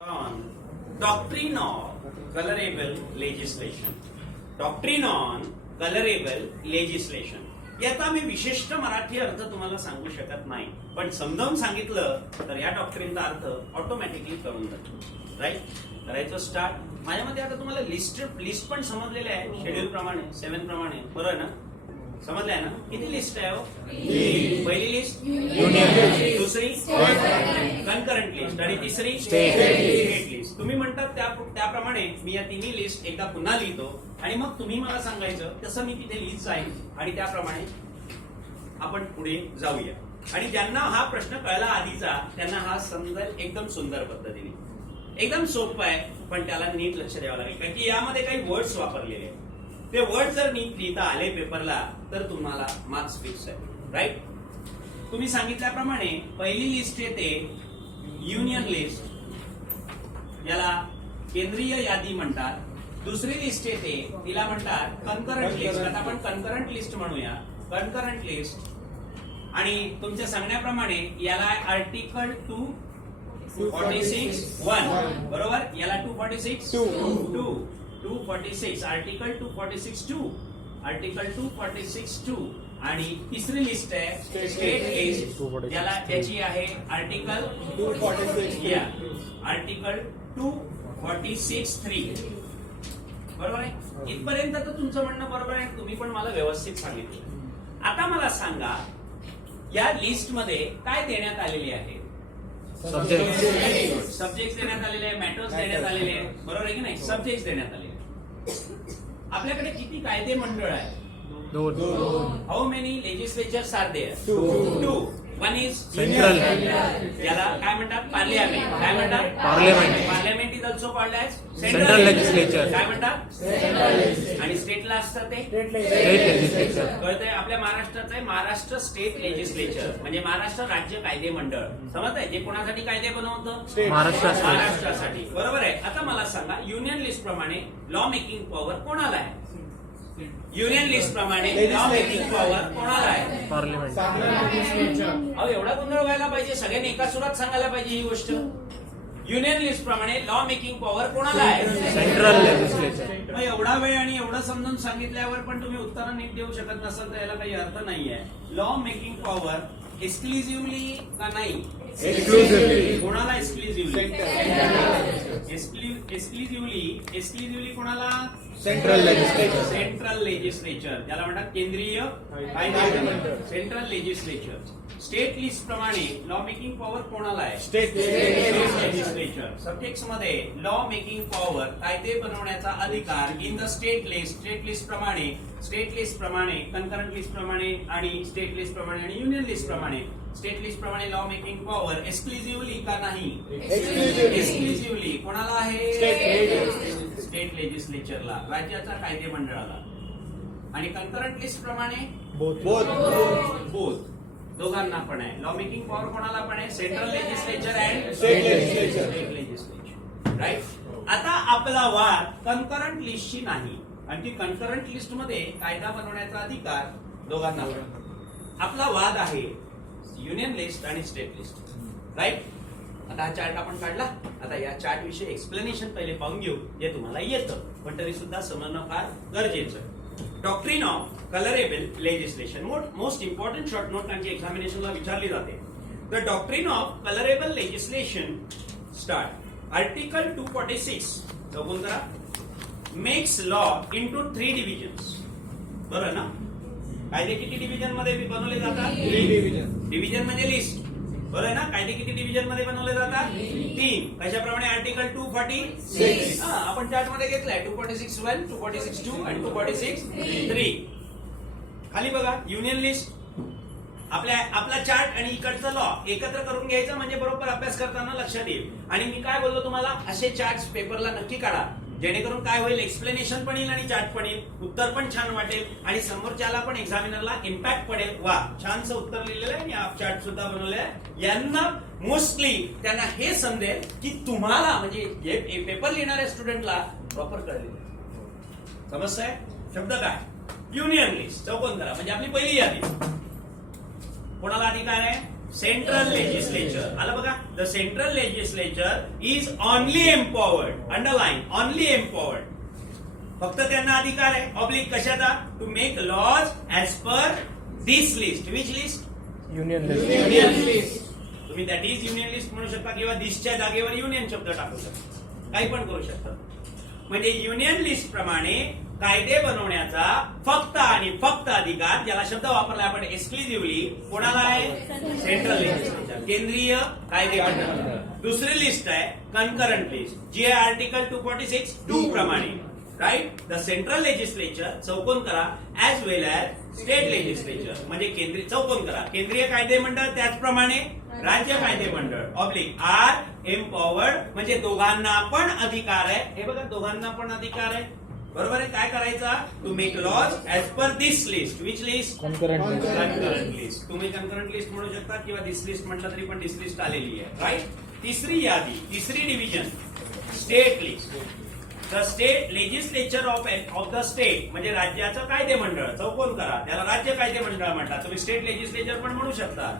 On doctrine of colorable legislation. Doctrine on colorable legislation. याचा मी विशिष्ट मराठी अर्थ तुम्हाला सांगू शकत नाही, पण समजावून सांगितलं तर या डॉक्ट्रिनचा अर्थ ऑटोमॅटिकली कळून जातो. राईट, करायचं स्टार्ट. माझ्यामध्ये आता तुम्हाला लिस्ट पण समजलेले आहे, शेड्यूल प्रमाणे 7 प्रमाणे, बरोबर ना? समजलंय ना? किती लिस्ट आहे हो? पहिली लिस्ट युनियन, दुसरी कनकरंट लिस्ट आणि तिसरी स्टेट लिस्ट. तुम्ही म्हणतात त्याप्रमाणे मी या तिन्ही लिस्ट एकदा पुन्हा लिहितो आणि मग तुम्ही मला सांगायचं तसं मी तिथे लिहित जाईल आणि त्याप्रमाणे आपण पुढे जाऊया. आणि ज्यांना हा प्रश्न कळला आधीचा त्यांना हा समजेल एकदम सुंदर पद्धतीने. एकदम सोपं आहे, पण त्याला नीट लक्ष द्यावं लागेल कारण की यामध्ये काही वर्ड्स वापरलेले आहेत. ते वर्ड जर नीट लिहिता आले पेपरला तर तुम्हाला मार्क्स फिक्स आहे. राईट, तुम्ही सांगितल्याप्रमाणे पहिली लिस्ट येते युनियन लिस्ट, याला केंद्रीय यादी म्हणतात. दुसरी लिस्ट येते तिला म्हणतात कनकरंट लिस्ट. आता आपण कनकरंट लिस्ट म्हणूया, कनकरंट लिस्ट. आणि तुमच्या सांगण्याप्रमाणे याला आर्टिकल 246(1) बरोबर, याला 246 आर्टिकल 246(2), आर्टिकल 246(2). आणि तिसरी लिस्ट आहे स्टेट लिस्ट, याला त्याची आहे आर्टिकल 246(3). बरोबर आहे. इथपर्यंत तर तुमचं म्हणणं बरोबर आहे, तुम्ही पण मला व्यवस्थित सांगितलं. आता मला सांगा या लिस्ट मध्ये काय देण्यात आलेले आहे? सब्जेक्ट देण्यात आलेले आहे, मॅटर्स देण्यात आलेले आहे, बरोबर आहे की नाही? सब्जेक्ट देण्यात आलेले. आपल्याकडे किती कायदे मंडळ आहे? 2. How many legislatures are there? 2. One is central, याला काय म्हणतात? पार्लियामेंट. काय म्हणतात? Parliament is also called as central legislature. काय म्हणतात? आणि स्टेटला असतं ते स्टेट लेजिस्लेचर. कळतंय? आपल्या महाराष्ट्राचं आहे महाराष्ट्र स्टेट लेजिस्लेचर, म्हणजे महाराष्ट्र राज्य कायदे मंडळ. समजतंय? जे कोणासाठी कायदे बनवतं? महाराष्ट्रासाठी. बरोबर आहे. आता मला सांगा युनियन लिस्ट प्रमाणे लॉ मेकिंग पॉवर कोणाला आहे? युनियन लिस्ट प्रमाणे लॉ मेकिंग पॉवर कोणाला आहे? पार्लिमेंट. अहो एवढा गोंधळ व्हायला पाहिजे? सगळ्यांनी एका सुरात सांगायला पाहिजे ही गोष्ट. युनियन लिस्ट प्रमाणे लॉ मेकिंग पॉवर कोणाला आहे? Central legislature. मग एवढा वेळ आणि एवढं समजून सांगितल्यावर पण तुम्ही उत्तर नीट देऊ शकत नसाल तर याला काही अर्थ नाहीये. लॉ मेकिंग पॉवर एक्सक्लुझिव्हली का नाही? कोणाला एक्सक्लुझिव्हली? एक्सक्लुझिव्हली कोणाला? Central legislature. सेंट्रल लेजिस्लेचर, ज्याला म्हणतात केंद्रीय सेंट्रल लेजिस्लेचर. स्टेट लिस्ट प्रमाणे लॉ मेकिंग पॉवर कोणाला आहे? State legislature. सब्जेक्ट्स मध्ये लॉ मेकिंग पॉवर, कायदे बनवण्याचा अधिकार in the state list. State list प्रमाणे कनकरंट लिस्ट प्रमाणे आणि स्टेट लिस्ट प्रमाणे आणि युनियन लिस्ट प्रमाणे. स्टेट लिस्ट प्रमाणे लॉ मेकिंग पॉवर एक्सक्लुझिव्हली का नाही? एक्सक्लुझिव्हली कोणाला आहे? स्टेट लेजिस्लेचरला, राज्याच्या कायदे मंडळाला. आणि कनकरंट लिस्ट प्रमाणे बोथ, दोघांना पण आहे. लॉ मेकिंग पॉवर कोणाला पण आहे? Central legislature and state legislature. Right. आता आपला वाद कनकरंट लिस्टची नाही, आणि ती कनकरंट लिस्ट मध्ये कायदा बनवण्याचा अधिकार दोघांना पण. आपला वाद आहे युनियन लिस्ट आणि स्टेट लिस्ट. राईट. आता हा चार्ट आपण काढला. आता या चार्ट विषयी एक्सप्लेनेशन पहिले पाहून घेऊ, जे तुम्हाला येतं पण तरी सुद्धा समजणं फार गरजेचं आहे. Doctrine of colourable legislation, most important short note त्यांची एक्झामिनेशनला विचारली जाते. The doctrine of colourable legislation start article 246. बघून करा. Makes law into 3 divisions. बरोबर ना? कायदे किती डिव्हिजन मध्ये बनवले जातात? 3 डिव्हिजन म्हणजे लिस्ट. बरोबर ना? कायदे किती डिव्हिजन मध्ये बनवले जातात? 3. कशाप्रमाणे? आर्टिकल 246. आपण चार्ट मध्ये घेतलाय 246(1), 246(2) आणि 246(3). खाली बघा युनियन लिस्ट. आपला चार्ट आणि इकडचा लॉ एकत्र करून घ्यायचा म्हणजे बरोबर अभ्यास करताना लक्षात येईल. आणि मी काय बोललो तुम्हाला, असे चार्ट पेपरला नक्की काढा, जेणेकरून काय होईल, एक्सप्लेनेशन पण येईल आणि चार्ट पण येईल, उत्तर पण छान वाटेल आणि समोरच्याला पण एक्झामिनरला इम्पॅक्ट पडेल. वा, छानसं उत्तर लिहिलेलं आहे आणि चार्ट सुद्धा बनवलेला आहे. यांना मोस्टली त्यांना हे समजेल की तुम्हाला म्हणजे पेपर लिहिणाऱ्या स्टुडंटला प्रॉपर कळलेलं. समजतंय? शब्द काय? Union list. चौकोन करा म्हणजे आपली पहिली यादी. कोणाला अधिकार आहे? Central legislature. आलं बघा, the central legislature is only empowered, underline, only empowered. फक्त त्यांना अधिकार आहे ऑब्लिक कशाचा, to make laws as per this list. Which list? Union union list. तुम्ही दॅट इज युनियन लिस्ट म्हणू शकता किंवा दिसच्या जागेवर युनियन शब्द टाकू शकता, काही पण करू शकता. म्हणजे युनियन लिस्ट प्रमाणे कायदे बनवण्याचा फक्त आणि फक्त अधिकार, ज्याला शब्द वापरला आपण एक्सक्लुझिव्हली, कोणाला आहे? सेंट्रल लेजिस्लेचर, केंद्रीय कायदे मंडळ. दुसरी लिस्ट आहे कन्करंट लिस्ट, जी आहे आर्टिकल 246(2) प्रमाणे. राईट, द सेंट्रल लेजिस्लेचर चौकोन करा ऍज वेल ऍज स्टेट लेजिस्लेचर, म्हणजे केंद्रीय चौकोन करा, केंद्रीय कायदे मंडळ त्याचप्रमाणे राज्य कायदे मंडळ ऑब्लिक आर एम्पॉवर्ड, म्हणजे दोघांना पण अधिकार आहे. हे बघा, दोघांना पण अधिकार आहे. बरोबर आहे. काय करायचा? To make laws as per this list. Which list? Concurrent list. Concurrent list. तुम्ही कन्करंट लिस्ट म्हणू शकता किंवा दिस लिस्ट म्हटलं तरी पण दिस लिस्ट आलेली आहे. राईट. तिसरी यादी, तिसरी division, state list. The state legislature of the state, म्हणजे राज्याचं कायदे मंडळ, चौकोन करा, त्याला राज्य कायदे मंडळ म्हणतात. तुम्ही स्टेट लेजिस्लेचर पण म्हणू शकता.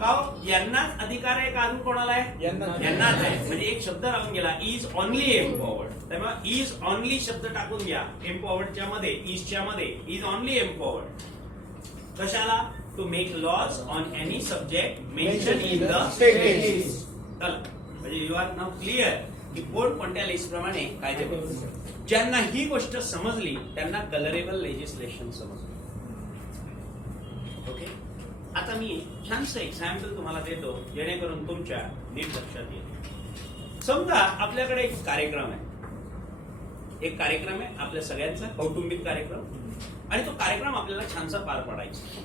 का? यांनाच अधिकार आहे का अजून कोणाला आहे? यांनाच आहे. म्हणजे एक शब्द राहून गेला, इज ऑनली एम्पॉवर्ड. त्यामुळे इज ऑनली शब्द टाकून घ्या एम्पॉवर्डच्या मध्ये, इजच्या मध्ये, इज ऑनली एम्पॉवर्ड. कशाला? To make laws on any subject mention in the state list. चला, म्हणजे यू आर नाउ क्लिअर की कोण कोणत्या लिस्ट प्रमाणे कायदे बनवतात. ज्यांना ही गोष्ट समजली त्यांना कलरेबल लेजिस्लेशन समजलं. ओके. आता मी छानसं एक्झाम्पल तुम्हाला देतो जेणेकरून तुमच्या नीट लक्षात येईल. समजा आपल्याकडे एक कार्यक्रम आहे, एक कार्यक्रम आहे आपल्या सगळ्यांचा कौटुंबिक कार्यक्रम, आणि तो कार्यक्रम आपल्याला छानसा पार पाडायचा.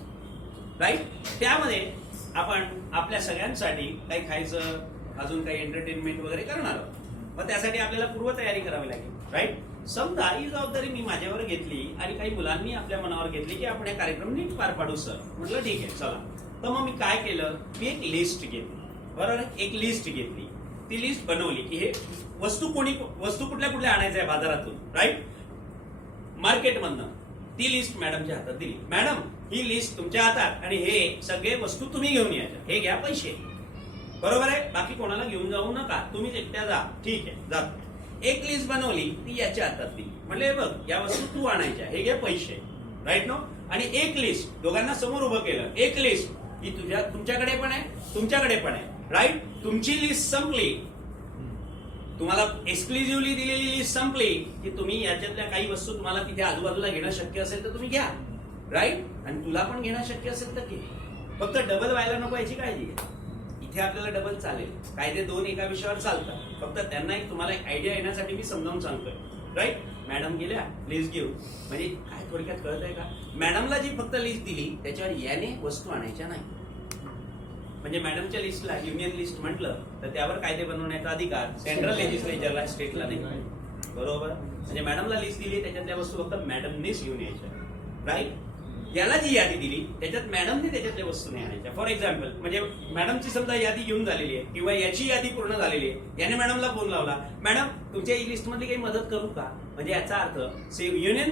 राईट. त्यामध्ये आपण आपल्या सगळ्यांसाठी काही खायचं, अजून काही एंटरटेनमेंट वगैरे करणार आहोत. मग त्यासाठी आपल्याला पूर्वतयारी करावी लागेल. राईट. समजा ही जबाबदारी मी माझ्यावर घेतली आणि काही मुलांनी आपल्या मनावर घेतली की आपण हे कार्यक्रम नीट पार पाडू सर. म्हटलं ठीक आहे चला. तर मग मी काय केलं, मी एक लिस्ट घेतली. बरोबर आहे. एक लिस्ट घेतली, ती लिस्ट बनवली की हे वस्तू कुठल्या कुठल्या आणायच्या आहे बाजारातून. राईट. मार्केटमधनं. ती लिस्ट मॅडमच्या हातात दिली. मॅडम, ही लिस्ट तुमच्या हातात आणि हे सगळे वस्तू तुम्ही घेऊन यायच्या, हे घ्या पैसे. बरोबर आहे. बाकी कोणाला घेऊन जाऊ नका, तुम्हीच एकट्या जा. ठीक आहे, जा. एक लिस्ट बनवली, ती याच्या हातात दिली. म्हणले बघ, या वस्तू तू आणायच्या, हे घे पैसे. Right no. आणि एक लिस्ट दोघांना समोर उभं केलं. एक लिस्ट ही तुमच्याकडे पण आहे, तुमच्याकडे पण आहे. राईट. तुमची लिस्ट संपली, तुम्हाला एक्सक्लुझिव्हली दिलेली लिस्ट संपली की तुम्ही याच्यातल्या काही वस्तू तुम्हाला तिथे आजूबाजूला घेणं शक्य असेल तर तुम्ही घ्या. राईट. आणि तुला पण घेणं शक्य असेल तर घे. फक्त डबल व्हायला नको याची काळजी घ्या. इथे आपल्याला डबल चालेल. कायदे दोन एका विषयावर चालतात. फक्त त्यांना एक तुम्हाला एक आयडिया येण्यासाठी मी समजावून सांगतोय. राईट. मॅडम गेल्या लिस्ट घेऊन, म्हणजे काय थोडक्यात कळत आहे का? मॅडमला जी फक्त लिस्ट दिली त्याच्यावर याने वस्तू आणायच्या नाही. म्हणजे मॅडमच्या लिस्टला युनियन लिस्ट म्हटलं तर त्यावर कायदे बनवण्याचा अधिकार सेंट्रल लेजिस्लेचरला, स्टेटला नाही. बरोबर. म्हणजे मॅडमला लिस्ट दिली, त्याच्यातल्या वस्तू फक्त मॅडमनेच घेऊन यायच्या. राईट. याला जी यादी दिली त्याच्यात मॅडमने त्याच्यातल्या वस्तू नाही आणायच्या. फॉर एक्झाम्पल, म्हणजे मॅडमची समजा यादी घेऊन झालेली आहे किंवा याची यादी पूर्ण झालेली आहे, याने मॅडमला फोन लावला, मॅडम तुमच्या ही लिस्ट मध्ये काही मदत करू का? म्हणजे याचा अर्थ युनियन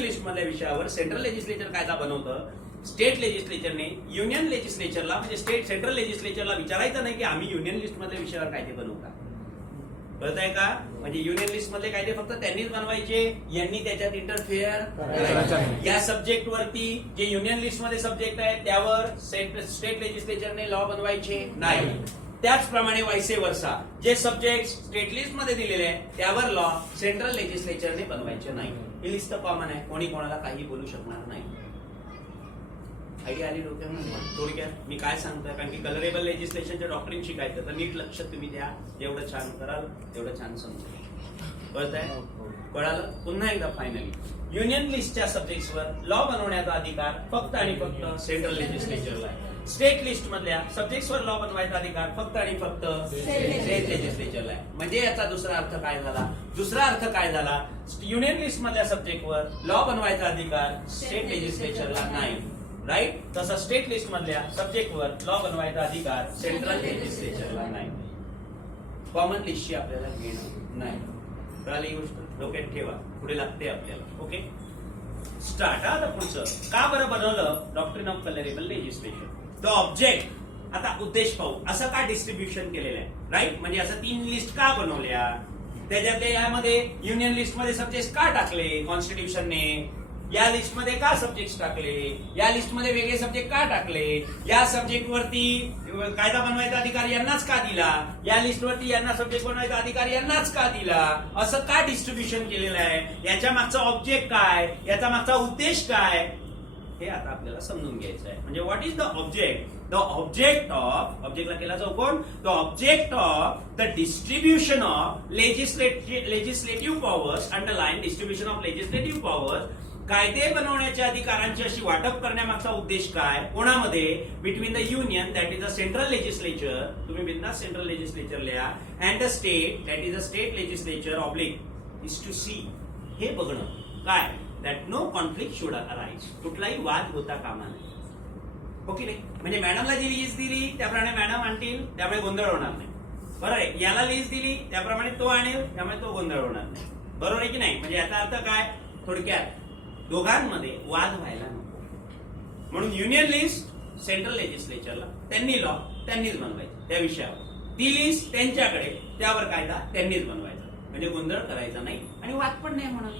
लिस्ट मधल्या विषयावर सेंट्रल लेजिस्लेचर कायदा बनवतं. स्टेट लेजिस्लेचरने युनियन लेजिस्लेचरला, म्हणजे सेंट्रल लेजिस्लेचरला विचारायचं नाही की आम्ही युनियन लिस्ट मधल्या विषयावर कायदे बनवता. कळत आहे का? म्हणजे युनियन लिस्ट मधले कायदे फक्त त्यांनीच बनवायचे, यांनी त्याच्यात इंटरफेअर. या सब्जेक्ट वरती जे युनियन लिस्ट मध्ये सब्जेक्ट आहे त्यावर स्टेट लेजिस्लेचरने लॉ बनवायचे नाही. त्याचप्रमाणे वायसे वर्षा, जे सब्जेक्ट स्टेट लिस्ट मध्ये दिलेले आहे त्यावर लॉ सेंट्रल लेजिस्लेचरने बनवायचे नाही. ही लिस्ट कॉमन आहे, कोणी कोणाला काही बोलू शकणार नाही. आयडिया आली डोक्यामध्ये? थोडक्यात मी काय सांगतोय, कारण की कलरेबल लेजिस्लेशनच्या डॉक्टरीन शिकायचं तर नीट लक्ष तुम्ही द्या. जेवढं छान कराल तेवढं छान समजेल. कळत आहे? कळालं? पुन्हा एकदा फायनली, युनियन लिस्टच्या सब्जेक्ट्सवर लॉ बनवण्याचा अधिकार फक्त आणि फक्त सेंट्रल लेजिस्लेचरला आहे. स्टेट लिस्ट मधल्या सब्जेक्ट्सवर लॉ बनवायचा अधिकार फक्त आणि फक्त स्टेट लेजिस्लेचरला आहे. म्हणजे याचा दुसरा अर्थ काय झाला? दुसरा अर्थ काय झाला? युनियन लिस्ट मधल्या सब्जेक्टवर लॉ बनवायचा अधिकार स्टेट लेजिस्लेचरला नाही. राईट. तसं स्टेट लिस्ट मधल्या सब्जेक्टवर लॉ बनवायचा अधिकार सेंट्रल लेजिस्लेचरला नाही. कॉमन लिस्टची आपल्याला घेणं नाही. कळाली ही गोष्ट? डोक्यात ठेवा, पुढे लागते आपल्याला. ओके. स्टार्ट आता पुढचं का बरं बनवलं doctrine of colourable legislation. The object, आता उद्देश पाहू, असं का डिस्ट्रीब्युशन केलेलं आहे, राईट. म्हणजे असं 3 लिस्ट का बनवल्या, त्याच्यातल्या यामध्ये युनियन लिस्ट मध्ये सब्जेक्ट का टाकले कॉन्स्टिट्यूशनने, या लिस्ट मध्ये का सब्जेक्ट टाकले, या लिस्ट मध्ये वेगळे सब्जेक्ट का टाकले, या सब्जेक्ट वरती कायदा बनवायचा अधिकार यांनाच का दिला, या लिस्ट वरती यांना सब्जेक्ट बनवायचा अधिकार यांनाच का दिला, असं का डिस्ट्रीब्युशन केलेलं आहे, याच्या मागचा ऑब्जेक्ट काय, याचा मागचा उद्देश काय, हे आता आपल्याला समजून घ्यायचं आहे. म्हणजे what is the object. The object of, ऑब्जेक्टला केला जाऊ कोण, the object of the distribution of legislative powers, underline distribution of legislative powers, कायदे बनवण्याच्या अधिकारांची अशी वाटप करण्यामागचा उद्देश काय, कोणामध्ये, between the union that is the central legislature, तुम्ही बिंदास सेंट्रल लेजिस्लेचर लिहा, and the state that is the state legislature oblique is to see, हे बघणं काय, that no conflict should arise, कुठलाही वाद होता कामा नये. ओके नाही. म्हणजे मॅडमला जी लिस्ट दिली त्याप्रमाणे मॅडम आणतील, त्यामुळे गोंधळ होणार नाही. बरोबर आहे. याला लिस्ट दिली त्याप्रमाणे तो आणेल, त्यामुळे तो गोंधळ होणार नाही. बरोबर आहे की नाही. म्हणजे याचा अर्थ काय, थोडक्यात दोघांमध्ये वाद व्हायला नको म्हणून युनियन लिस्ट सेंट्रल लेजिस्लेचरला, त्यांनी लॉ त्यांनीच बनवायचं त्या विषयावर, ती लिस्ट त्यांच्याकडे, त्यावर कायदा त्यांनीच बनवायचा. म्हणजे गोंधळ करायचा नाही आणि वाद पण नाही होणार.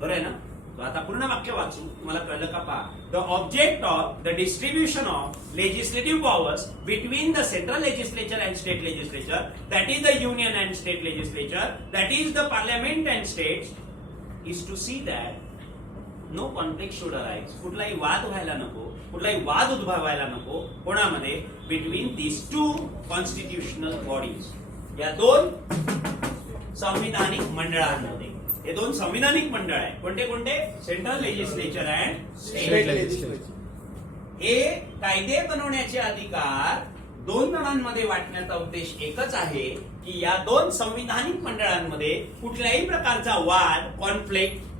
बरं आहे ना. तो आता पूर्ण वाक्य वाचू, तुम्हाला कळलं का पहा. The object of the distribution of legislative powers between the central legislature and state legislature, that is the union and state legislature, that is the parliament and states, is to see that no conflict should arise, कुठलाही वाद व्हायला नको, कुठलाही वाद उद्भवायला नको, कोणामध्ये, between these 2 constitutional bodies, या 2 संविधानिक मंडळांमध्ये. हे 2 संविधानिक मंडळ आहे. कोणते कोणते, central legislature and state legislature. हे कायदे बनवण्याचे अधिकार 2 जणांमध्ये वाटण्याचा उद्देश एकच आहे की या 2 संविधानिक मंडळांमध्ये कुठल्याही प्रकारचा वाद, कॉन्फ्लिक्ट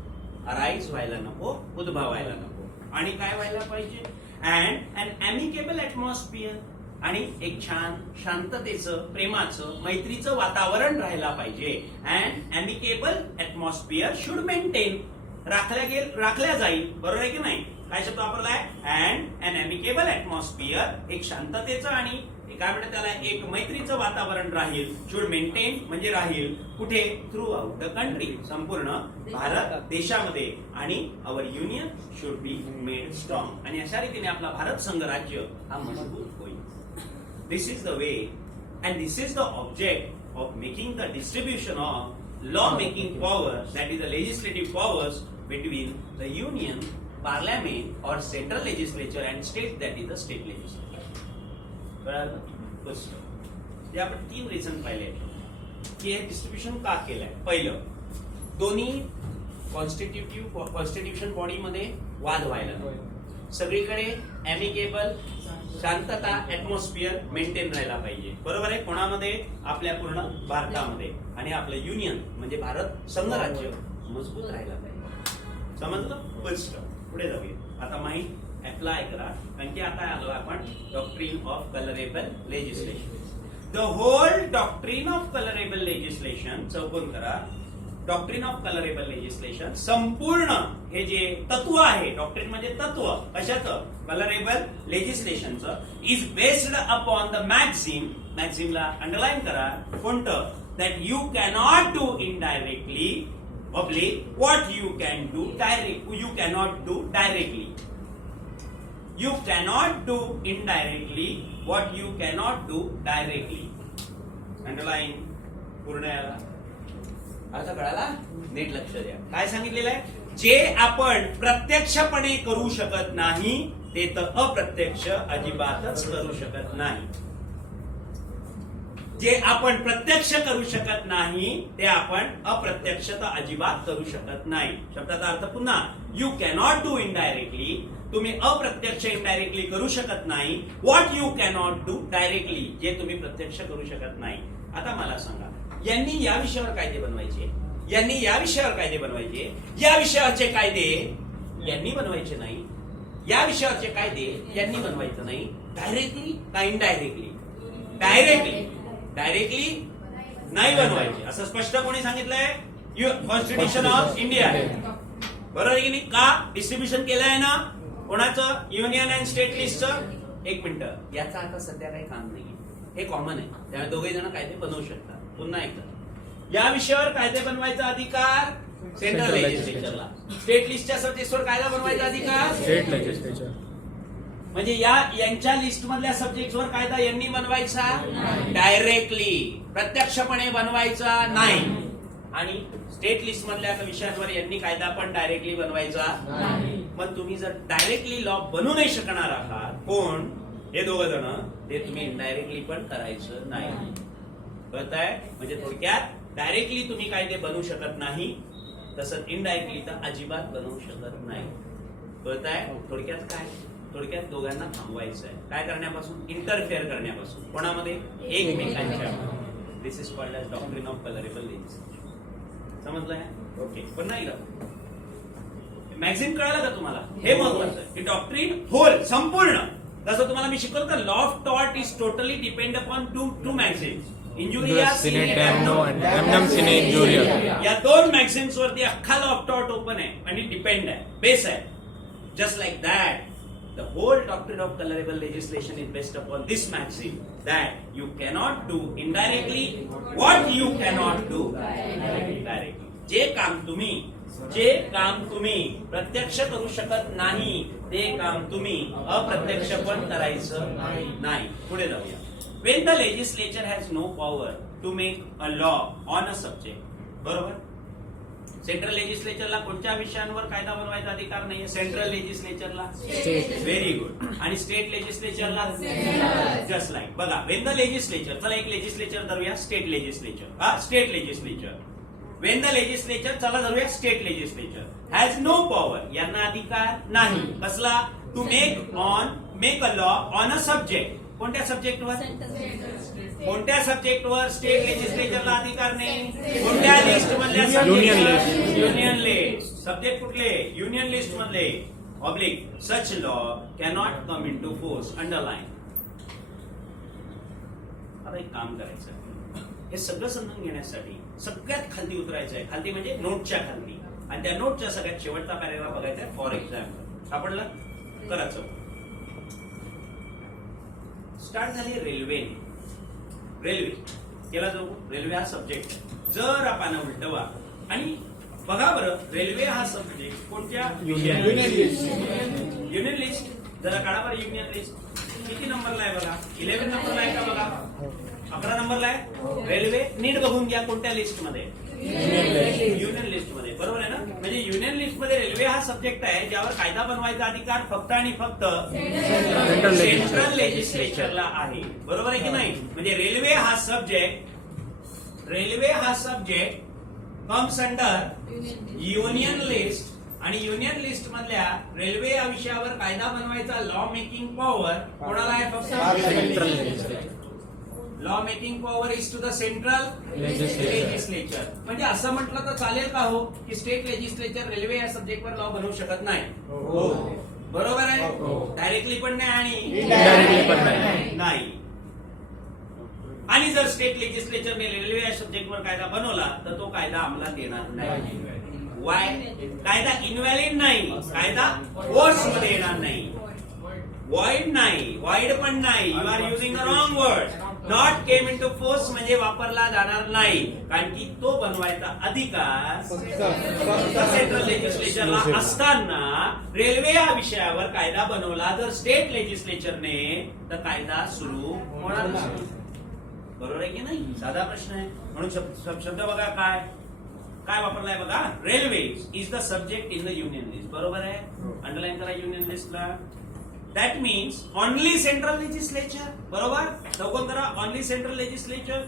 अराइज व्हायला नको, उद्भवायला नको. आणि काय व्हायला पाहिजे, अँड अन अमिकेबल ऍटमॉस्फिअर, आणि एक छान शांततेचं, प्रेमाचं, मैत्रीचं वातावरण राहायला पाहिजे. अँड अमिकेबल ऍटमॉस्फिअर शुड मेंटेन, राखल्या जाईल. बरोबर आहे की नाही. काय शब्द वापरलाय, अँड अन अमिकेबल ऍटमॉस्फिअर, एक शांततेचं आणि काय म्हणतात त्याला, एक मैत्रीचं वातावरण राहील. शुड मेंटेन म्हणजे राहील, कुठे, थ्रू आउट द कंट्री, संपूर्ण भारत देशामध्ये. आणि our union should be made strong, आणि अशा रीतीने आपला भारत संघ राज्य हा मजबूत होईल. This is the way and this is the object of making the distribution of law making power, that is the legislative powers between the union, parliament और central legislature and state, that is the state legislature. जे आपण 3 reason पाहिले की हे distribution का केलंय. पहिलं, दोन्ही कॉन्स्टिट्यूशन बॉडीमध्ये वाद व्हायला नको, सगळीकडे अमिकेबल, शांतता, ऍटमॉस्फिअर मेंटेन राहायला पाहिजे. बरोबर आहे. कोणामध्ये, आपल्या पूर्ण भारतामध्ये. आणि आपलं युनियन म्हणजे भारत संघ राज्य मजबूत राहायला पाहिजे. समजलं. फर्स्ट पुढे जाऊया. आता माहिती अप्लाय करा, कारण की आता आलो आपण doctrine of colourable legislation. The whole doctrine of colourable legislation, चौकोन करा. डॉक्ट्रिन ऑफ कलरेबल लेजिस्लेशन, संपूर्ण हे जे तत्व आहे, डॉक्ट्रिन म्हणजे तत्व कशाचं, कलरेबल लेजिस्लेशनचं, is based upon the maxim, मॅक्झिमला अंडरलाईन करा, कोणतं, that you cannot do indirectly public what you can do direct, you cannot do directly. You cannot do indirectly what you cannot do directly. Underline पूर्ण याला अर्थ कळाला. नीट लक्ष द्या. काय सांगितलेलं आहे, जे आपण प्रत्यक्षपणे करू शकत नाही ते तर अप्रत्यक्ष अजिबातच करू शकत नाही. जे आपण प्रत्यक्ष करू शकत नाही ते आपण अप्रत्यक्ष तर अजिबात करू शकत नाही. शब्दाचा अर्थ पुन्हा, यू कॅनॉट डू इनडायरेक्टली, तुम्ही अप्रत्यक्ष इनडायरेक्टली करू शकत नाही. What you cannot do directly, जे तुम्ही प्रत्यक्ष करू शकत नाही. आता मला सांगा, यांनी या विषयावर कायदे बनवायचे, यांनी या विषयावर कायदे बनवायचे, या विषयावरचे कायदे यांनी बनवायचे नाही, या विषयावरचे कायदे यांनी बनवायचं नाही. डायरेक्टली का इनडायरेक्टली, डायरेक्टली, डायरेक्टली नाही बनवायचे असं स्पष्ट कोणी सांगितलंय, कॉन्स्टिट्यूशन ऑफ इंडिया. बरोबर आहे की नाही? का डिस्ट्रीब्युशन केलं आहे ना कोणाचं? युनियन अँड स्टेट लिस्टचं. एक मिनिट, याचा आता सध्या काही काम नाहीये, हे कॉमन आहे, त्यामुळे दोघे जण कायदे बनवू शकतात. पुन्हा एकदा, या विषयावर कायदे बनवायचा अधिकार सेंट्रल लेजिस्लेचरला. स्टेट लिस्टच्या सब्जेक्टवर कायदा बनवायचा अधिकार स्टेट लेजिस्लेचर. म्हणजे यांच्या लिस्ट मधल्या सब्जेक्टवर कायदा यांनी बनवायचा डायरेक्टली, प्रत्यक्षपणे बनवायचा नाही. आणि स्टेट लिस्ट मधल्या विषयांवर यांनी कायदा पण डायरेक्टली बनवायचा. मग तुम्ही जर डायरेक्टली लॉ बनवू नाही शकणार आहात, कोण? हे दोघं जण, ते तुम्ही इनडायरेक्टली पण करायचं नाही. कळतंय? म्हणजे थोडक्यात डायरेक्टली तुम्ही कायदे बनवू शकत नाही, तसंच इनडायरेक्टली तर अजिबात बनवू शकत नाही. कळतंय? थोडक्यात काय? थोडक्यात दोघांना थांबवायचं आहे. काय करण्यापासून? इंटरफेअर करण्यापासून. कोणामध्ये? एकमेकांच्या. This is called as doctrine of colourable legislation. समजलंय? ओके. पण नाही मॅक्झिम कळालं का तुम्हाला? हे महत्वाचं आहे की डॉक्ट्रिन होल, संपूर्ण. जसं तुम्हाला मी शिकवलं तर law of tort is totally depend upon two maxims, injuria sine damno आणि डॅमनम सिने इंजुरिया. या दोन मॅक्झिम्स वरती अख्खा लॉ ऑफ टॉर्ट ओपन आहे आणि डिपेंड आहे, बेस आहे. Just like that the whole doctrine of colorable legislation is based upon this maxim that you cannot do indirectly what you cannot do directly. जे काम तुम्ही प्रत्यक्ष करू शकत नाही, ते काम तुम्ही अप्रत्यक्ष पण करायचं नाही. पुढे जाऊया. When the legislature has no power to make a law on a subject, बरोबर? सेंट्रल लेजिस्लेचरला कोणत्या विषयांवर कायदा बनवायचा अधिकार नाहीये? सेंट्रल लेजिस्लेचरला. Very good. आणि स्टेट लेजिस्लेचरला जस्ट लाईक. बघा, वेन द लेजिस्लेचर, चला एक लेजिस्लेचर धरूया, state legislature. State legislature, when the legislature, चला धरूया state legislature, has no power, यांना अधिकार नाही. कसला? To make a law on a subject. कोणत्या सब्जेक्टवर? कोणत्या सब्जेक्टवर स्टेट लेजिस्लेचरला अधिकार नाही? कोणत्या लिस्ट मधल्या? Union list. सब्जेक्ट कुठले? युनियन लिस्ट मधले. Oblique such law cannot come in to force. Underline. आता एक काम करायचं, हे सगळं समजून घेण्यासाठी सगळ्यात खाली उतरायचं आहे. खाली म्हणजे नोटच्या खाली, आणि त्या नोटच्या सगळ्यात शेवटचा पॅरेग्राफ बघायचा आहे. फॉर एक्झाम्पल सापडलं? करायचं. स्टार्ट झाली रेल्वे केला जाऊ. रेल्वे हा सब्जेक्ट जर आपण उलटवा आणि बघा बरं, रेल्वे हा सब्जेक्ट कोणत्या? Union list. जरा काढा बरं युनियन लिस्ट. किती नंबरला आहे बघा? 11 नंबरला आहे का बघा? 11 नंबरला आहे. रेल्वे नीट बघून घ्या कोणत्या लिस्ट मध्ये? युनियन लिस्ट मध्ये. बरोबर आहे ना? म्हणजे युनियन लिस्ट मध्ये रेल्वे हा सब्जेक्ट आहे ज्यावर कायदा बनवायचा अधिकार फक्त आणि फक्त सेंट्रल लेजिस्लेचरला आहे. बरोबर आहे की नाही? म्हणजे रेल्वे हा subject comes under union list, आणि युनियन लिस्ट मधल्या रेल्वे या विषयावर कायदा बनवायचा लॉ मेकिंग पॉवर कोणाला आहे? फक्त central legislature. Law making power is to the central legislature. म्हणजे असं म्हटलं तर चालेल का हो की स्टेट लेजिस्लेचर रेल्वे या सब्जेक्टवर लॉ बनवू शकत नाही? बरोबर आहे. डायरेक्टली पण नाही आणि इनडायरेक्टली पण नाही. आणि जर स्टेट लेजिस्लेचरने रेल्वे या सब्जेक्टवर कायदा बनवला तर तो कायदा अंमलात येणार नाही. वाय? कायदा इनव्हॅलिड नाही, कायदा फोर्स मध्ये येणार नाही. वॉइड नाही, वॉइड पण नाही. You are using the wrong word. Not came in to force म्हणजे वापरला जाणार नाही, कारण की तो बनवायचा अधिकार सेंट्रल लेजिस्लेचरला असताना रेल्वे या विषयावर कायदा बनवला जर स्टेट लेजिस्लेचरने तर कायदा सुरू होणार नाही. बरोबर आहे की नाही? साधा प्रश्न आहे. म्हणून शब्द बघा काय वापरलाय बघा. Railway is the subject in the union list. बरोबर आहे. अंडरलाईन करा union लिस्टला. That means only central legislature. बरोबर? चौकोन करा. Only central legislature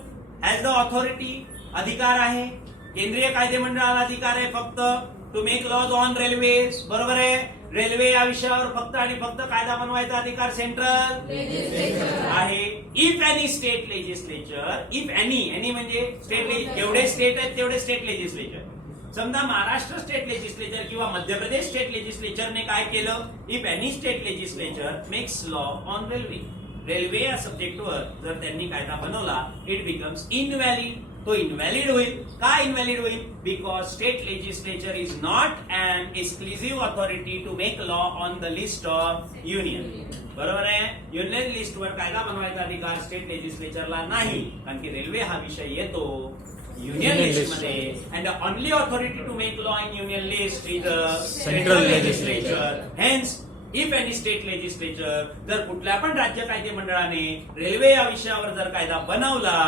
has the authority. अधिकार आहे. केंद्रीय कायदे मंडळाला अधिकार आहे फक्त to make laws on railways. बरोबर आहे. रेल्वे या विषयावर फक्त आणि फक्त कायदा बनवायचा अधिकार सेंट्रल आहे. If any state legislature, if any म्हणजे स्टेट, जेवढे स्टेट आहेत तेवढे स्टेट लेजिस्लेचर. समजा महाराष्ट्र स्टेट लेजिस्लेचर किंवा मध्य प्रदेश स्टेट लेजिस्लेचरने काय केलं? If any state legislature makes law on railway, railway या सब्जेक्टवर जर त्यांनी कायदा बनवला, इट बिकम्स इनव्हॅलिड. तो इनव्हॅलिड होईल. का इनव्हॅलिड होईल? Because state legislature is not an exclusive authority to make law on the list of union. बरोबर आहे. युनियन लिस्टवर कायदा बनवायचा अधिकार स्टेट लेजिस्लेचरला नाही, कारण की रेल्वे हा विषय येतो युनियन लिस्ट मध्ये. And the only authority to make law in union list is central legislature. Hence if any state legislature, जर कुठल्या पण राज्य कायदे मंडळाने रेल्वे या विषयावर जर कायदा बनवला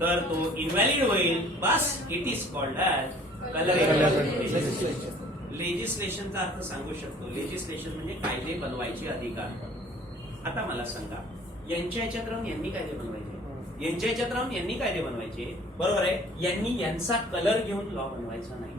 तर तो इनव्हॅलिड होईल. बस it is called as colourable लेजिस्लेशनचा अर्थ सांगू शकतो. लेजिस्लेशन म्हणजे कायदे बनवायचे अधिकार. आता मला सांगा, यांच्या ह्याच्यात राहून यांनी कायदे बनवायचे, यांच्या ह्याच्यात राहून यांनी कायदे बनवायचे, बरोबर आहे. यांनी यांचा कलर घेऊन लॉ बनवायचा नाही.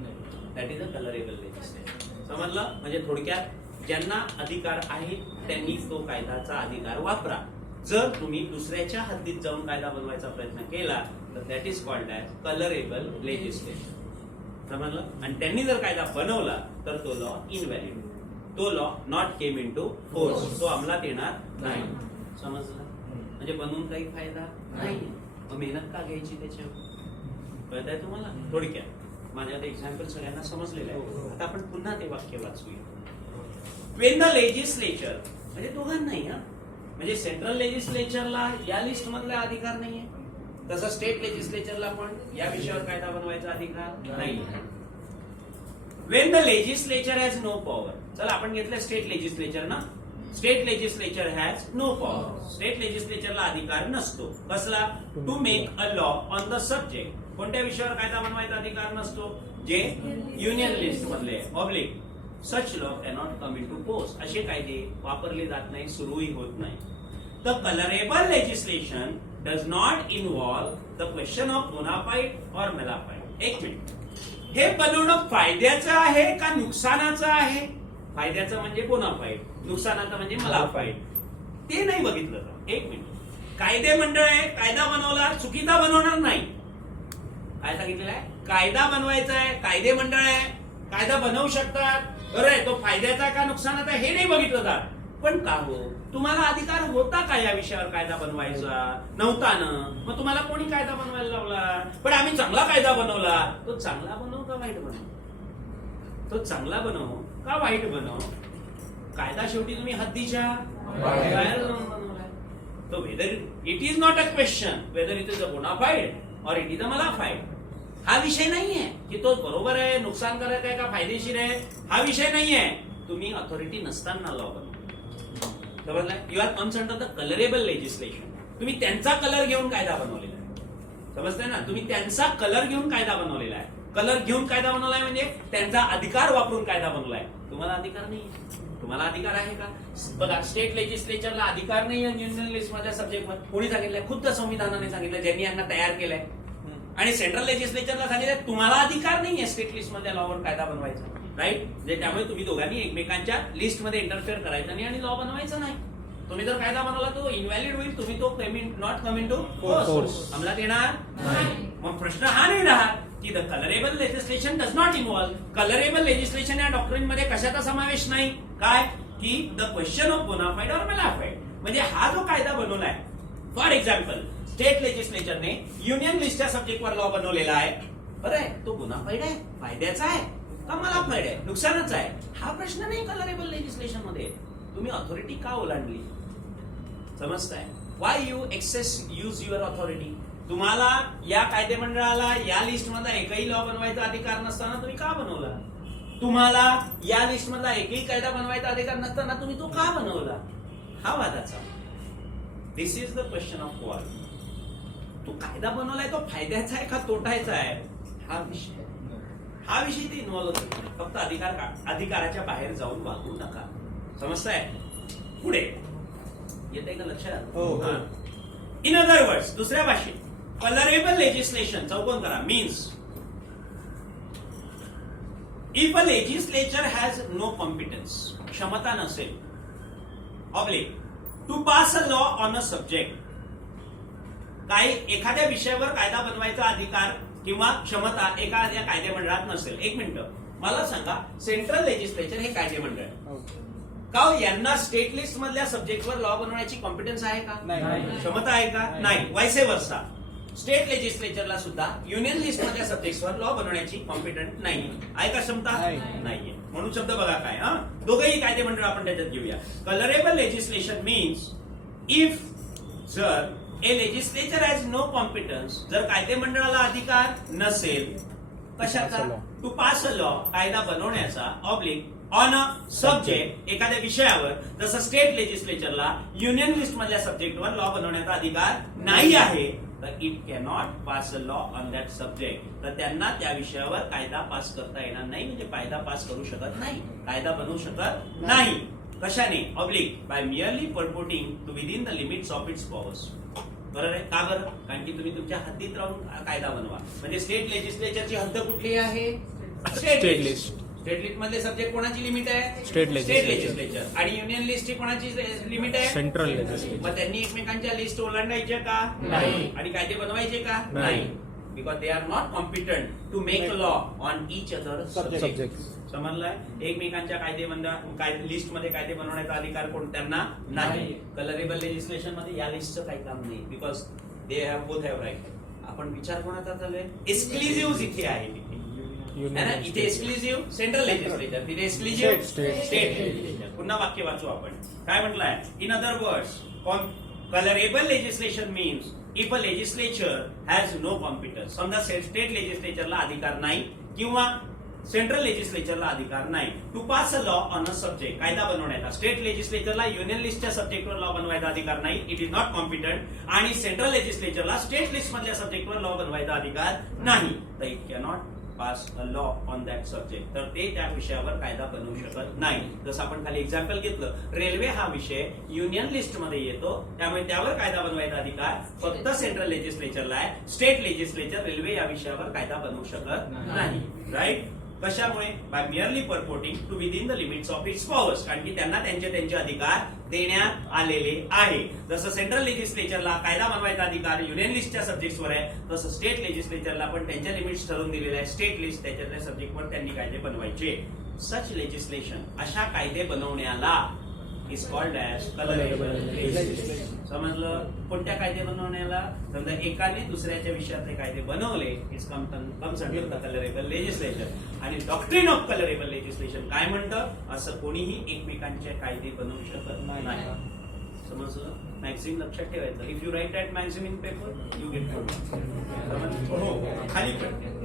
That is a colourable legislation. समजलं? म्हणजे थोडक्यात ज्यांना अधिकार आहे त्यांनी तो कायद्याचा अधिकार वापरा. जर तुम्ही दुसऱ्याच्या हद्दीत जाऊन कायदा बनवायचा प्रयत्न केला तर that is called as colourable legislation. समजलं? आणि त्यांनी जर कायदा बनवला तर तो लॉ इनव्हॅलिड. तो law not came in to force. तो अंमलात येणार नाही. समजलं? म्हणजे बनवून काही फायदा नाही. मग मेहनत का घ्यायची त्याच्यावर? कळत आहे तुम्हाला? थोडक्यात माझ्या एक्झाम्पल सगळ्यांना समजलेलं आहे. आता आपण पुन्हा ते वाक्य वाचूया. वेन द लेजिस्लेचर, म्हणजे दोघांनाही, म्हणजे सेंट्रल लेजिस्लेचरला या लिस्ट मधला अधिकार नाहीये, तसं स्टेट लेजिस्लेचरला पण या विषयावर कायदा बनवायचा अधिकार नाही. When the legislature has no power. चला आपण घेतलं स्टेट लेजिस्लेचर ना. State legislature has no power. State लेजिस्लेचरला अधिकार नसतो. कसला? To make a law on the subject. कोणत्या विषयावर कायदा बनवायचा अधिकार नसतो? जे युनियन लिस्ट मधले oblique. Such law cannot come in to force. असे कायदे वापरले जात नाही, सुरूही होत नाही. The colourable legislation does not involve the question of bona fide और मेलाफाईड. एक मिनिट, हे बनवणं फायद्याचं आहे का नुकसानाचं आहे? फायद्याचं म्हणजे बोनाफाईड, नुकसानाचं म्हणजे मेलाफाईड. ते नाही बघितलं तर. एक मिनिट, कायदे मंडळ आहे, कायदा बनवला, चुकीचा बनवणार नाही. काय सांगितलेलं आहे? कायदा बनवायचा आहे, कायदे मंडळ आहे, कायदा बनवू शकतात. बरं आहे, तो फायद्याचा का नुकसानाचा हे नाही बघितलं जात. पण का हो, तुम्हाला अधिकार होता का या विषयावर कायदा बनवायचा? नव्हता ना. मग तुम्हाला कोणी कायदा बनवायला लावला? पण आम्ही चांगला कायदा बनवला. तो चांगला बनव का वाईट बनव? तो चांगला बनव का वाईट बनव? कायदा शेवटी तुम्ही हद्दीच्या बाहेर जाऊन बनवलाय. तो whether it is not a question whether it is a bonafide और इट इज अ मेलाफाईड. हा विषय नाहीये की तो बरोबर आहे, नुकसानकारक आहे का फायदेशीर आहे. हा विषय नाहीये. तुम्ही ऑथॉरिटी नसताना लॉ बनवा. You are comes under the colourable legislation. तुम्ही त्यांचा कलर घेऊन कायदा बनवलेला आहे. समजतंय ना? तुम्ही त्यांचा कलर घेऊन कायदा बनवलेला आहे. कलर घेऊन कायदा बनवलाय म्हणजे त्यांचा अधिकार वापरून कायदा बनवलाय. तुम्हाला अधिकार नाही. तुम्हाला अधिकार आहे का? बघा, स्टेट लेजिस्लेचरला अधिकार नाही युनियन लिस्ट मधल्या सब्जेक्टवर. कोणी सांगितलंय? खुद्द संविधानाने सांगितलं, ज्यांनी यांना तयार केलंय. आणि सेंट्रल लेजिस्लेचरला सांगितलं तुम्हाला अधिकार नाहीये स्टेट लिस्ट मधल्या लॉवर कायदा बनवायचा. राईट? त्यामुळे तुम्ही दोघांनी एकमेकांच्या लिस्ट मध्ये इंटरफेअर करायचं नाही आणि लॉ बनवायचा नाही. तुम्ही जर कायदा बनवला तो इनव्हॅलिड होईल. तुम्ही तो not come in to force, अंमलात येणार नाही. मग प्रश्न हा नाही राहत की the colourable legislation does not involve. Colourable legislation या डॉक्ट्रिन मध्ये कशाचा समावेश नाही? काय? की द क्वेश्चन ऑफ बोनाफाईड और मेलाफाईड. म्हणजे हा जो कायदा बनवलाय, फॉर एक्झाम्पल स्टेट लेजिस्लेचरने युनियन लिस्टच्या सब्जेक्टवर लॉ बनवलेला आहे. बरं आहे, तो बोनाफाईड आहे, फायद्याचा आहे का मेलाफाईड आहे, नुकसानाचा आहे? हा प्रश्न नाही कलरेबल लेजिस्लेशन मध्ये. तुम्ही ऑथॉरिटी का ओलांडली? समजताय? Why you excess use your authority. तुम्हाला या कायदे मंडळाला या लिस्ट मधला एकही लॉ बनवायचा अधिकार नसताना तुम्ही का बनवला? तुम्हाला या लिस्ट मधला एकही कायदा बनवायचा अधिकार नसताना तुम्ही तो का बनवला? हा वादाचा. This is the question of war. तो कायदा बनवलाय तो फायद्याचा आहे का तोटायचा आहे? हा विषय. हा विषय ते इन्व्हॉल्व होतो. फक्त अधिकाराच्या बाहेर जाऊन वागू नका. समजताय? पुढे येते का लक्षात? इन अदर वर्ड्स, दुसऱ्या भाषेत, कलरेबल लेजिस्लेशन चौकोन करा means if a legislature has no competence, क्षमता नसेल, oblique to pass a law on a subject. काही एखाद्या विषयावर कायदा बनवायचा अधिकार किंवा क्षमता एखाद्या कायदे मंडळात नसेल. एक मिनिट, मला सांगा, सेंट्रल लेजिस्लेचर हे कायदे मंडळ का यांना स्टेट लिस्ट मधल्या सब्जेक्टवर लॉ बनवण्याची कॉम्पिटन्स आहे का? क्षमता आहे का? नाही. वायसे वर्सा. स्टेट लेजिस्लेचरला सुद्धा युनियन लिस्ट मधल्या सब्जेक्ट्सवर लॉ बनवण्याची कॉम्पिटंट नाही आहे का क्षमता नाहीये. म्हणून शब्द बघा काय दोघंही कायदे मंडळ आपण त्याच्यात घेऊया. कलरेबल लेजिस्लेशन मीन्स इफ जर ए लेजिस्लेचर हॅज नो कॉम्पिटन्स, जर कायदे मंडळाला अधिकार नसेल कशाचा, टू पास अ लॉ, कायदा बनवण्याचा, ऑब्लिक ऑन अ सब्जेक्ट, एखाद्या विषयावर, जसं स्टेट लेजिस्लेचरला युनियन लिस्ट मधल्या सब्जेक्टवर लॉ बनवण्याचा अधिकार नाही आहे, तर it cannot pass a law on that subject, तर त्यांना त्या विषयावर कायदा पास करता येणार नाही, म्हणजे कायदा पास करू शकत नाही, कायदा बनवू शकत नाही. कशाने, oblique by merely purporting to within the limits of its powers. बरोबर आहे का? बरं, कारण की तुम्ही तुमच्या हद्दीत राहून कायदा बनवा. म्हणजे स्टेट लेजिस्लेचरची हद्द कुठली आहे? State list. स्टेट लिस्ट मधले सब्जेक्ट कोणाची लिमिट आहे? State legislature. आणि युनियन लिस्टची कोणाची लिमिट आहे? Central legislature. मग त्यांनी एकमेकांच्या लिस्ट ओलांडायच्या का? नाही. आणि कायदे बनवायचे का? नाही. Because they are not competent to make a law on each other subject. समजलाय? एकमेकांच्या लिस्ट मध्ये कायदे बनवण्याचा अधिकार कोण त्यांना नाही. कलरेबल लेजिस्लेशन मध्ये या लिस्टचं काही काम नाही, because they have both have right. आपण विचार कोणाचा चालू आहे? एक्सक्लुझिव्ह इथे आहे, इथे एक्सक्लुझिव्ह सेंट्रल लेजिस्लेचर, तिथे एक्सक्लुझिव्ह स्टेट लेजिस्लेचर. पुन्हा वाक्य वाचू आपण. काय म्हटलंय? In other words, colourable legislation means if a legislature has no competence. समजा स्टेट लेजिस्लेचरला अधिकार नाही किंवा सेंट्रल लेजिस्लेचरला अधिकार नाही to pass a law on a subject, कायदा बनवण्याचा. स्टेट लेजिस्लेचरला युनियन लिस्टच्या सब्जेक्टवर लॉ बनवायचा अधिकार नाही, इट इज नॉट कॉम्पिटंट. आणि सेंट्रल लेजिस्लेचरला स्टेट लिस्ट मधल्या सब्जेक्टवर लॉ बनवायचा अधिकार नाही, तर it cannot pass a law on that subject, तर ते त्या विषयावर कायदा बनवू शकत नाही. जसं आपण खाली एक्झाम्पल घेतलं, रेल्वे हा विषय युनियन लिस्ट मध्ये येतो, त्यामुळे त्यावर कायदा बनवायचा अधिकार फक्त सेंट्रल लेजिस्लेचरला आहे. स्टेट लेजिस्लेचर रेल्वे या विषयावर कायदा बनवू शकत नाही. राईट? कशामुळे? By merely purporting to within the limits of its powers, कारण की त्यांना त्यांचे अधिकार देण्यात आलेले आहे. जसं सेंट्रल लेजिस्लेचरला कायदा बनवायचा अधिकार युनियन लिस्टच्या सब्जेक्टवर आहे, तसं स्टेट लेजिस्लेचरला पण त्यांच्या लिमिट्स ठरवून दिलेले आहे. स्टेट लिस्ट त्याच्यातल्या सब्जेक्टवर त्यांनी कायदे बनवायचे. सच लेजिस्लेशन, अशा कायदे बनवण्याला is called as colourable legislation. समजलं? कोणत्या कायदे बनवण्याला? समजा एकाने दुसऱ्याच्या विषयातले कायदे बनवले, is comes under the colourable legislation. आणि डॉक्ट्रिन ऑफ कलरेबल लेजिस्लेशन काय म्हणतं? असं कोणीही एकमेकांचे कायदे बनवू शकत नाही. समजलं? मॅक्सिम लक्षात ठेवायचं. If you write at maxim in paper you get हो खाली पण.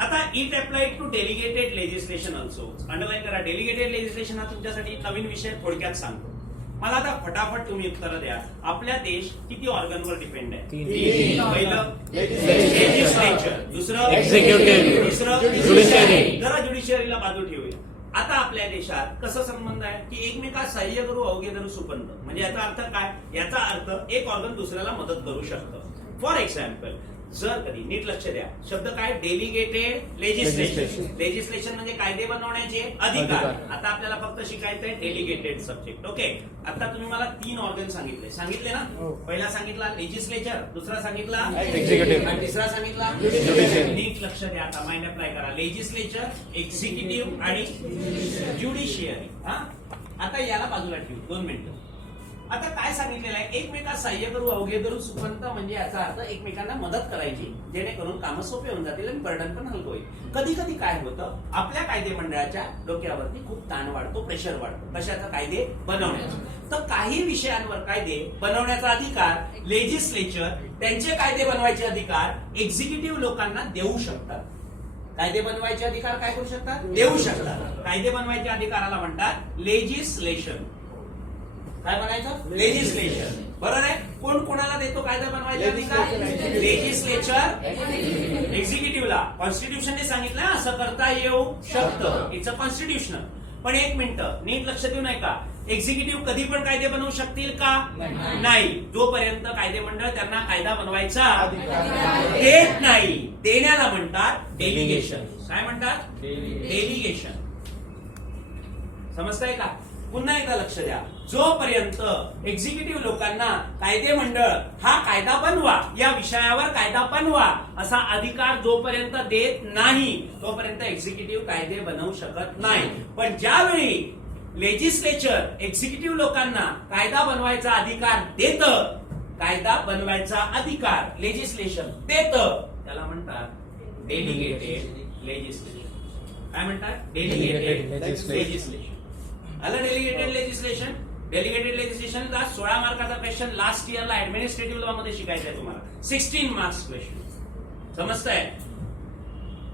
आता it applied to delegated legislation also. Underline करा, डेलिगेटेड लेजिस्लेशन हा तुमच्यासाठी नवीन विषय थोडक्यात सांगतो. मला आता फटाफट तुम्ही उत्तर द्या. आपल्या देश किती ऑर्गनवर डिपेंड आहे? पहिलं लेजिस्लेचर, दुसरं एक्झिक्युटिव्ह, तिसरं ज्युडिशियरी. जरा ज्युडिशियरीला बाजू ठेवूया. आता आपल्या देशात कसं संबंध आहे की एकमेकात सहाय्य करू अवघे धरू सुपंत. म्हणजे याचा अर्थ काय? याचा अर्थ एक ऑर्गन दुसऱ्याला मदत करू शकतं. फॉर एक्झाम्पल, जर कधी नीट लक्ष द्या, शब्द काय? Delegated legislation. लेजिस्लेशन म्हणजे कायदे बनवण्याचे अधिकार. आता आपल्याला फक्त शिकायचंय डेलिगेटेड सब्जेक्ट. ओके, आता तुम्ही मला 3 ऑर्गन सांगितले ना? पहिला सांगितला लेजिस्लेचर, दुसरा सांगितला एक्झिक्युटिव्ह, आणि तिसरा सांगितला ज्युडिशियरी. नीट लक्ष द्या, आता माइंड अप्लाय करा. लेजिस्लेचर, एक्झिक्युटिव्ह आणि ज्युडिशियरी. आता याला बाजूला ठेवू 2 मिनिटं. आता काय सांगितलेलं आहे? एकमेकात सहाय्य करू अवघे धरू सुपंत, म्हणजे याचा अर्थ एकमेकांना मदत करायची, जेणेकरून कामं सोपे होऊन जातील आणि बर्डन पण हलकं होईल. कधी कधी काय होतं, आपल्या कायदे मंडळाच्या डोक्यावरती खूप ताण वाढतो, प्रेशर वाढतो. कशाचा? कायदे बनवण्याचा. तर काही विषयांवर कायदे बनवण्याचा अधिकार लेजिस्लेचर, त्यांचे कायदे बनवायचे अधिकार एक्झिक्युटिव्ह लोकांना देऊ शकतात. कायदे बनवायचे अधिकार काय करू शकतात? देऊ शकतात. कायदे बनवायच्या अधिकाराला म्हणतात लेजिस्लेशन. काय बनायचं? लेजिस्लेशन. बरोबर आहे? कोण कोणाला देतो कायदा बनवायचे अधिकार? लेजिस्लेचर एक्झिक्युटिव्हला. कॉन्स्टिट्यूशनने सांगितलं असं करता येऊ शकतं, इट्स अ कॉन्स्टिट्यूशनल. पण एक मिनिट नीट लक्ष देऊ नये का? एक्झिक्युटिव्ह कधी पण कायदे बनवू शकतील का? नाही. जोपर्यंत कायदे मंडळ त्यांना कायदा बनवायचा देत नाही, देण्याला म्हणतात डेलिगेशन. काय म्हणतात? डेलिगेशन. समजताय का? पुन्हा एकदा लक्ष द्या. जोपर्यंत एक्झिक्युटिव्ह लोकांना कायदे मंडळ हा कायदा बनवा, या विषयावर कायदा बनवा असा अधिकार जोपर्यंत देत नाही, तोपर्यंत एक्झिक्युटिव्ह कायदे बनवू शकत नाही. पण ज्यावेळी लेजिस्लेचर एक्झिक्युटिव्ह लोकांना कायदा बनवायचा अधिकार देतं, कायदा बनवायचा अधिकार लेजिस्लेशन देतं त्याला म्हणतात डेलिगेटेड लेजिस्लेशन. काय म्हणतात? Delegated legislation. आलं डेलिगेटेड लेजिस्लेशन. डेलिगेटेड लेजिस्लेशनला 16 मार्काचा क्वेश्चन लास्ट इयरला ऍडमिनिस्ट्रेटिव्ह लॉ मध्ये शिकायचं आहे तुम्हाला. 16 मार्क्स क्वेश्चन. समजतंय?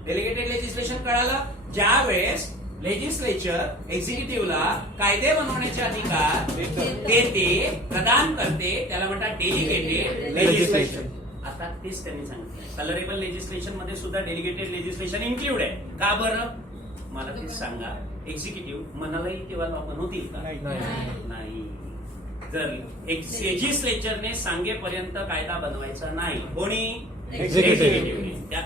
डेलिगेटेड लेजिस्लेशन कळालं? ज्या वेळेस लेजिस्लेचर एक्झिक्युटिव्हला कायदे बनवण्याचे अधिकार देते, प्रदान करते, त्याला म्हणतात डेलिगेटेड लेजिस्लेशन. आता तेच त्यांनी सांगितलं. कलरेबल लेजिस्लेशन मध्ये सुद्धा डेलिगेटेड लेजिस्लेशन इन्क्लूड आहे. का बरं? मला तेच सांगा. एक्झिक्युटिव्ह मनालाही तेव्हा बनवतील का? नाही. जर लेजिस्लेचरने सांगेपर्यंत कायदा बनवायचा नाही. कोणी? एक्झिक्युटिव्हने.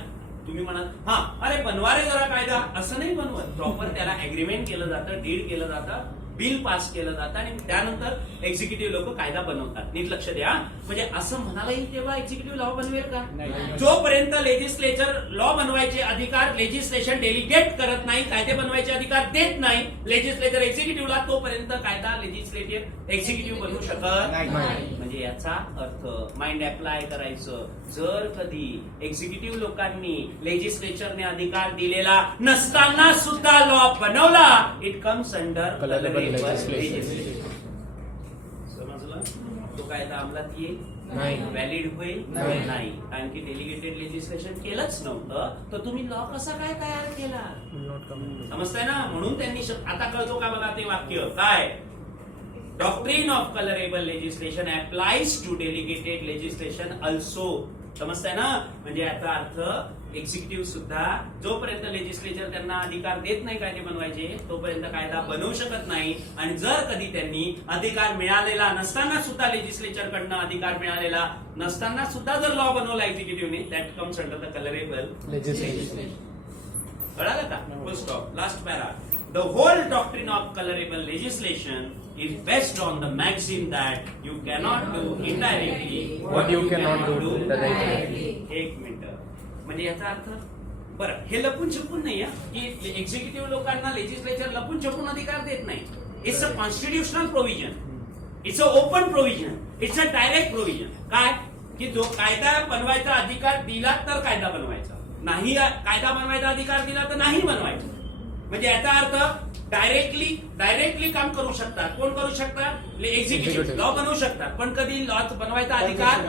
तुम्ही म्हणाल हा अरे बनवा रे जरा कायदा, असं नाही बनवत. प्रॉपर त्याला अग्रीमेंट केलं जातं, डीड केलं जातं, बिल पास केलं जातं आणि त्यानंतर एक्झिक्युटिव्ह लोक कायदा बनवतात. नीट लक्ष द्या. म्हणजे असं म्हणाला येईल तेव्हा एक्झिक्युटिव्ह लॉ बनवेल का? जोपर्यंत लेजिस्लेचर लॉ बनवायचे अधिकार लेजिस्लेशन डेलिगेट करत नाही, कायदे बनवायचे अधिकार देत नाही लेजिस्लेचर एक्झिक्युटिव्हला, तोपर्यंत कायदा लेजिस्लेटिव्ह एक्झिक्युटिव्ह बनवू शकत नाही. म्हणजे याचा अर्थ माइंड अप्लाय करायचं. जर कधी एक्झिक्युटिव्ह लोकांनी लेजिस्लेचरने अधिकार दिलेला नसताना सुद्धा लॉ बनवला, इट कम्स अंडर लेजिस्लेशन. समजलं? तो कायदा अंमलात येईल नाही. व्हॅलिड होईल नाही. कारण की डेलिगेटेड लेजिस्लेशन केलंच नव्हतं, तर तुम्ही लॉ कसा काय तयार केला? समजताय ना? म्हणून त्यांनी आता कळतो का बघा ते वाक्य काय? Doctrine of colourable legislation applies to delegated legislation also. समजताय ना? म्हणजे याचा अर्थ एक्झिक्युटिव्ह सुद्धा जोपर्यंत लेजिस्लेचर त्यांना अधिकार देत नाही कायदे बनवायचे, तोपर्यंत कायदा बनवू शकत नाही. आणि जर कधी त्यांनी अधिकार मिळालेला नसताना सुद्धा, लेजिस्लेचर कडनं अधिकार मिळालेला नसताना सुद्धा जर लॉ बनवला एक्झिक्युटिव्हने, that comes under the colourable legislation. कळालं का? Full stop. Last para. The whole doctrine of colorable legislation is based on the maxim that you cannot do indirectly what you cannot do directly. एक minute. म्हणजे याचा अर्थ बरं, हे लपून छपून नाही की एक्झिक्युटिव्ह लोकांना लेजिस्लेचर लपून छपून अधिकार देत नाही. It's a constitutional provision. It's a open provision. It's a direct provision. काय? की जो कायदा बनवायचा अधिकार दिला तर कायदा बनवायचा, नाही कायदा बनवायचा अधिकार दिला तर नाही बनवायचा. म्हणजे याचा अर्थ डायरेक्टली काम करू शकतात. कोण करू शकतात? एक्झिक्युटिव्ह. लॉ बनवू शकतात, पण कधी लॉ बनवायचा अधिकार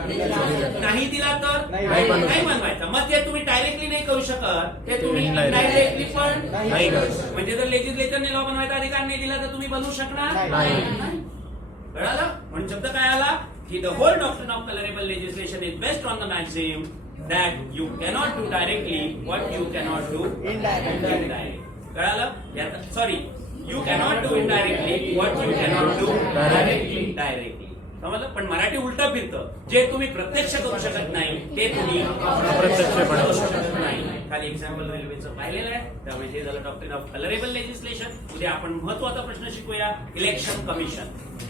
नाही दिला तर नाही बनवायचा. मग ते तुम्ही डायरेक्टली नाही करू शकत, ते तुम्ही इनडायरेक्टली पण नाही. म्हणजे जर लेजिस्लेचरने लॉ बनवायचा अधिकार नाही दिला तर तुम्ही बनवू शकणार नाही. कळालं? म्हणून शब्द काय आला की the whole doctrine of colourable legislation is based on the maxim that you cannot do directly what you cannot do indirectly. कळालं? Sorry, you cannot do indirectly what you cannot do directly. समजलं? पण मराठी उलट फिरतं. जे तुम्ही प्रत्यक्ष करू शकत नाही ते तुम्ही अप्रत्यक्ष बनवू शकत नाही. खाली एक्झाम्पल रेल्वेचं पाहिलेलं आहे. त्यामुळे हे झालं डॉक्ट्रिन ऑफ कलरेबल लेजिस्लेशन. उद्या आपण महत्वाचा प्रश्न शिकूया, इलेक्शन कमिशन.